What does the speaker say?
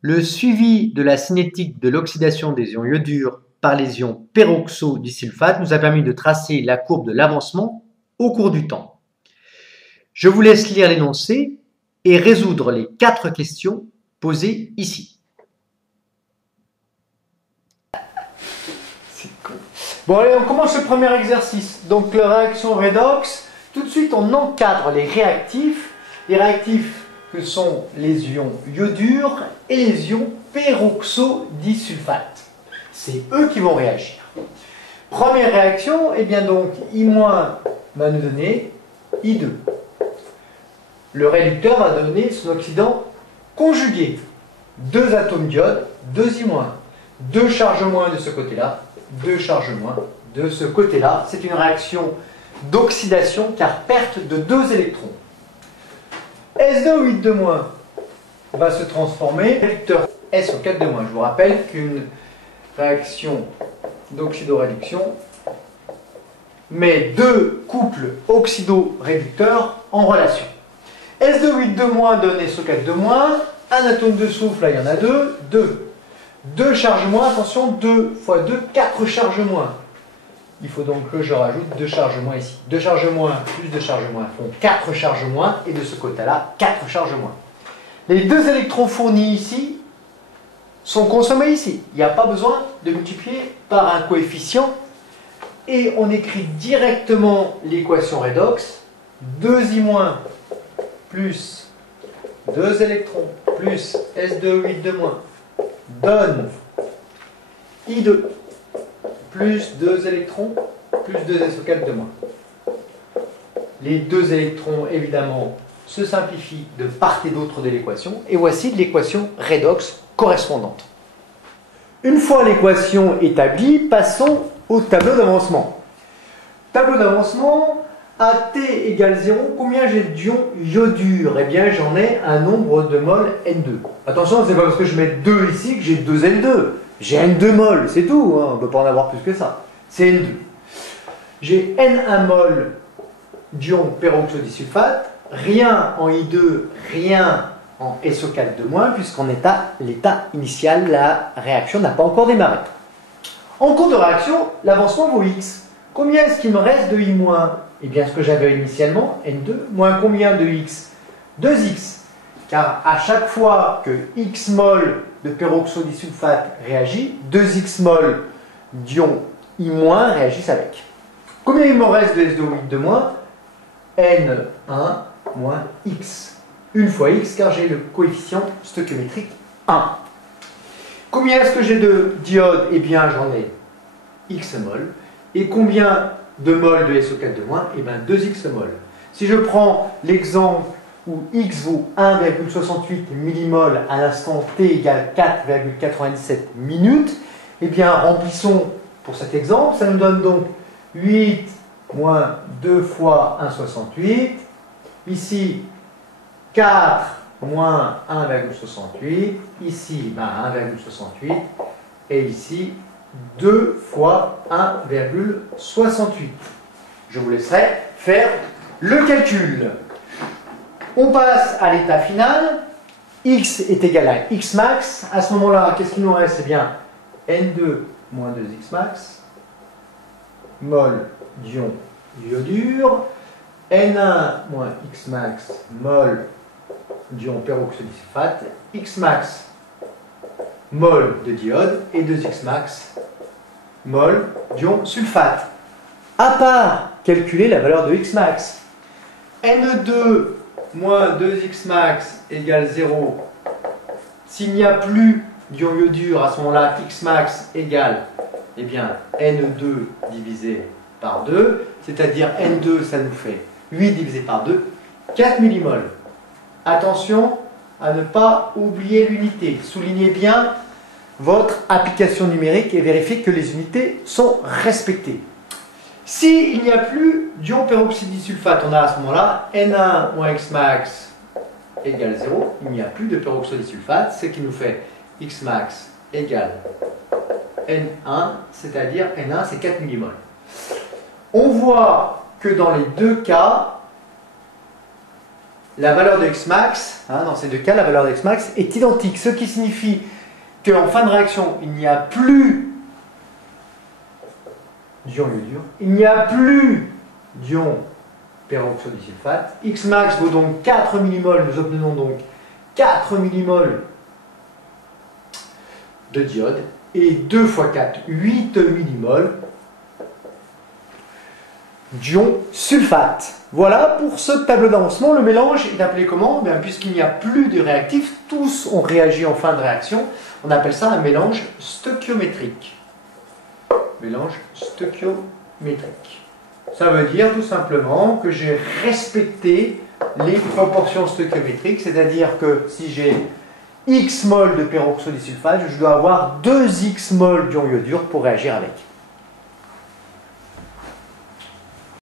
Le suivi de la cinétique de l'oxydation des ions iodures par les ions peroxodisulfate nous a permis de tracer la courbe de l'avancement au cours du temps. Je vous laisse lire l'énoncé et résoudre les 4 questions posées ici. C'est cool. Bon, allez, on commence le premier exercice. Donc, la réaction redox, tout de suite, on encadre les réactifs. Les réactifs que sont les ions iodures et les ions peroxodisulfate. C'est eux qui vont réagir. Première réaction, et bien donc I- va nous donner I2. Le réducteur va donner son oxydant conjugué. 2 atomes d'iode, 2 I-, 2 charges moins de ce côté-là, 2 charges moins de ce côté-là. C'est une réaction d'oxydation car perte de 2 électrons. S2 ou 8 de moins va se transformer en réducteur SO4 de moins. Je vous rappelle qu'une réaction d'oxydoréduction met 2 couples oxydoréducteurs en relation. S2 8 de moins donne SO4 de moins. Un atome de soufre, là il y en a 2, 2. 2 charges moins, attention, 2 fois 2, 4 charges moins. Il faut donc que je rajoute 2 charges moins ici. 2 charges moins plus 2 charges moins font 4 charges moins, et de ce côté-là, 4 charges moins. Les 2 électrons fournis ici sont consommés ici. Il n'y a pas besoin de multiplier par un coefficient. Et on écrit directement l'équation redox. 2I- plus 2 électrons plus S2 8 de moins donne I2 plus 2 électrons, plus 2 SO4 de moins. Les 2 électrons, évidemment, se simplifient de part et d'autre de l'équation, et voici l'équation redox correspondante. Une fois l'équation établie, passons au tableau d'avancement. Tableau d'avancement, à T égale 0, combien j'ai d'ions iodures? Eh bien, j'en ai un nombre de moles N2. Attention, c'est pas parce que je mets 2 ici que j'ai 2 N2. J'ai N2 moles, c'est tout, hein, on ne peut pas en avoir plus que ça. C'est N2. J'ai N1 mol d'ion peroxodisulfate, rien en I2, rien en SO4 de moins, puisqu'on est à l'état initial, la réaction n'a pas encore démarré. En cours de réaction, l'avancement vaut X. Combien est-ce qu'il me reste de I-? Eh bien, ce que j'avais initialement, N2, moins combien de X? 2X. Car à chaque fois que X mol de peroxodisulfate réagit, 2X mol d'ion I- réagissent avec. Combien il me reste de S2 8 de moins? N1 moins X. Une fois X, car j'ai le coefficient stoichiométrique 1. Combien est-ce que j'ai de d'iode? Eh bien, j'en ai X mol. Et combien de mol de SO4 de moins? Eh bien, 2X mol. Si je prends l'exemple où X vaut 1,68 millimol à l'instant T égale 4,97 minutes, eh bien, remplissons pour cet exemple. Ça nous donne donc 8 moins 2 fois 1,68. Ici, 4 moins 1,68. Ici, 1,68. Et ici, 2 fois 1,68. Je vous laisserai faire le calcul. On passe à l'état final. X est égal à X max. À ce moment-là, qu'est-ce qu'il nous reste? Eh bien, N2 moins 2X max, mol d'ion iodure, N1 moins X max, mol d'ion peroxodisulfate, X max, mol de diode, et 2X max, mol d'ion sulfate. À part calculer la valeur de X max, N2 moins 2X max égale 0. S'il n'y a plus d'ion iodure, à ce moment-là, X max égale, eh bien, N2 divisé par 2, c'est-à-dire N2, ça nous fait 8 divisé par 2, 4 millimoles. Attention à ne pas oublier l'unité. Soulignez bien votre application numérique et vérifiez que les unités sont respectées. S'il n'y a plus d'ion peroxydisulfate, on a à ce moment-là N1 moins X max égale 0. Il n'y a plus de peroxydisulfate, ce qui nous fait X max égale N1, c'est-à-dire N1 c'est 4 millimoles. On voit que dans les deux cas, la valeur de Xmax, dans ces deux cas, la valeur de Xmax est identique, ce qui signifie qu'en fin de réaction, il n'y a plus d'ion iodure, il n'y a plus d'ion peroxydisulfate. Xmax vaut donc 4 millimoles, nous obtenons donc 4 millimoles de diode, et 2 x 4, 8 millimoles d'ion sulfate. Voilà pour ce tableau d'avancement. Le mélange est appelé comment? Puisqu'il n'y a plus de réactifs, tous ont réagi en fin de réaction, on appelle ça un mélange stoichiométrique. Mélange stoichiométrique. Ça veut dire tout simplement que j'ai respecté les proportions stoichiométriques, c'est-à-dire que si j'ai X mol de peroxydisulfate, je dois avoir 2X mol d'ion iodure pour réagir avec.